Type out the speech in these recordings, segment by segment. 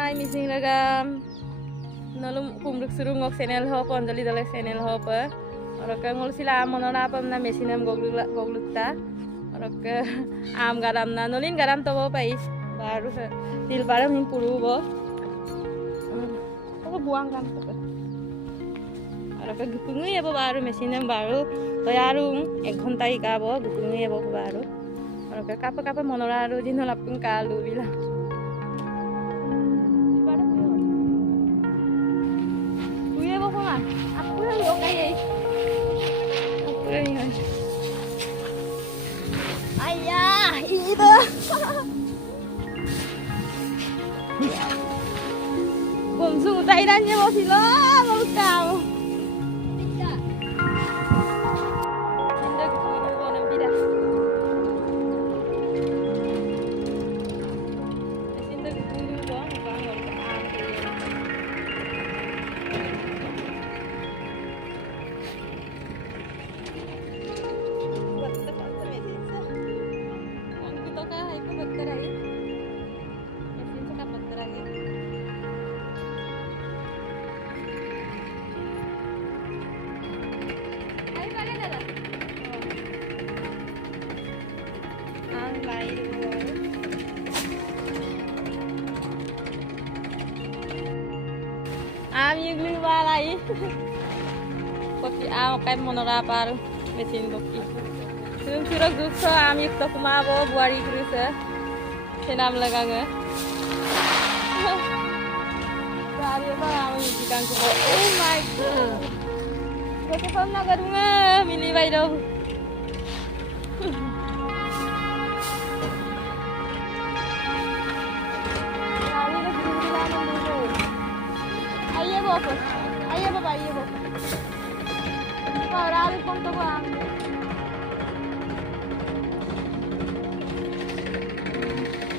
Hai missing lagam nalum kumruk surung ngok channel ho ponjali dale channel ho pa orok ngol sila monora pam na mesinam goglutta orok am garam na nolin garam to bo pais baru til baram hin puru bo ko buang kan to orok gupungi ebo baru mesinam baru toyarung 1 ঘন্টা ikabo gupungi ebo baru orok kapa monora ru dinolapun kalu bilang aku yang okay aku yang ayah ibu bumsu tairannya mau silo mau kau tidak hendak kudu bonam tidak hendak kudu bonam bangun yang lupa lagi kopi kayak monora paru mesin kopi surung dukso yuk to kumabo buari kruse senam laganga buari apa jikan ko oh my god ko pam na garunga mili bai do Ayo bapak, ayo bapak. Para pun to bang.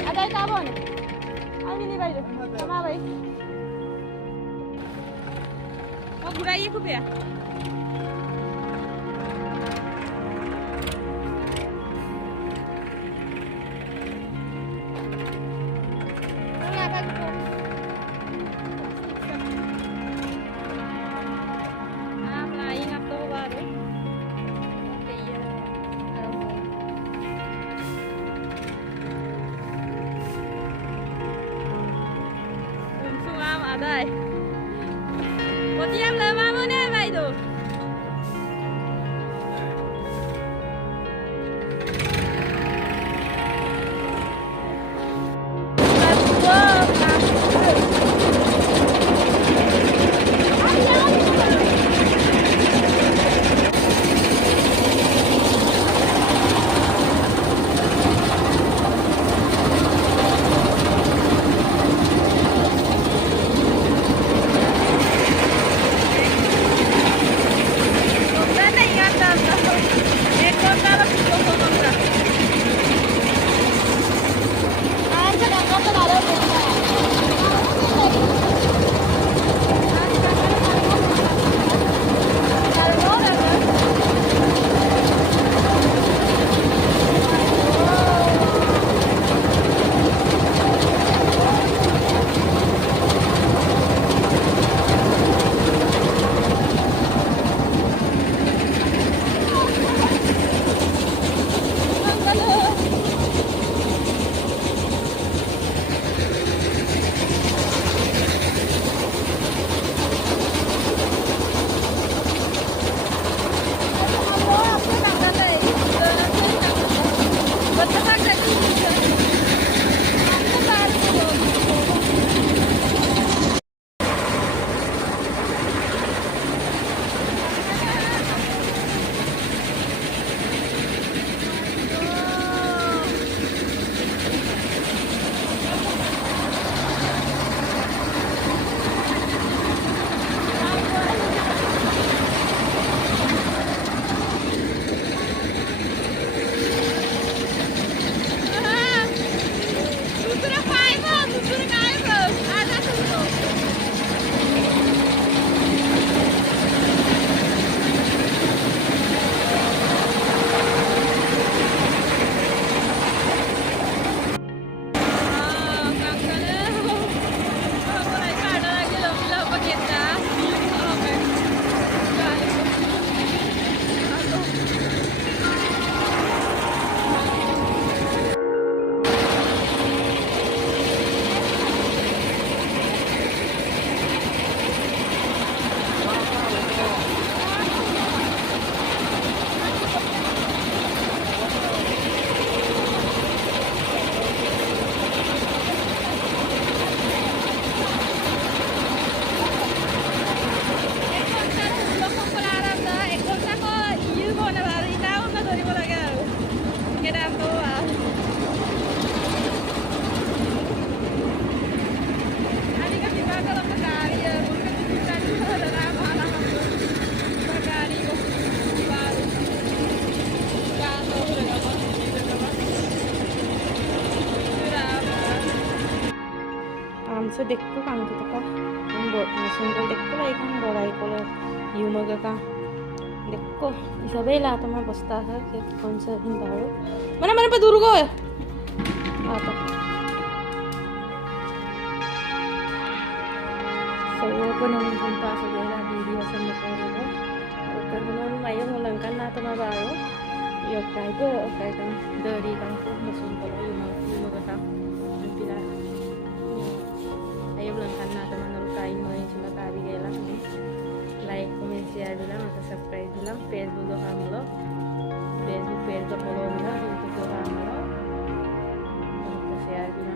Ada kabon. Ami ni bayi. Sama bayi. Oh burai aku ya. Đây một em lời mà muốn em vậy đủ आमचं देखतो कांगतो तो का सुंदर देखतो lah ikan borai kalau yumaga ka dekko Isabella tama basta ha ke konser hin baru mana mana pa duru go apa so ko nang punta sa gela video sa motor ko karena mayong ulangkan na tama baru yok kai ko kai kan dari kan ko masun ko yumaga ka pila ayo ulangkan na tama kain mo yung sila kabigay lang like, comment, share bilang atau subscribe bilang Facebook do kamu lo Facebook page do follow bilang YouTube do kamu lo share bilang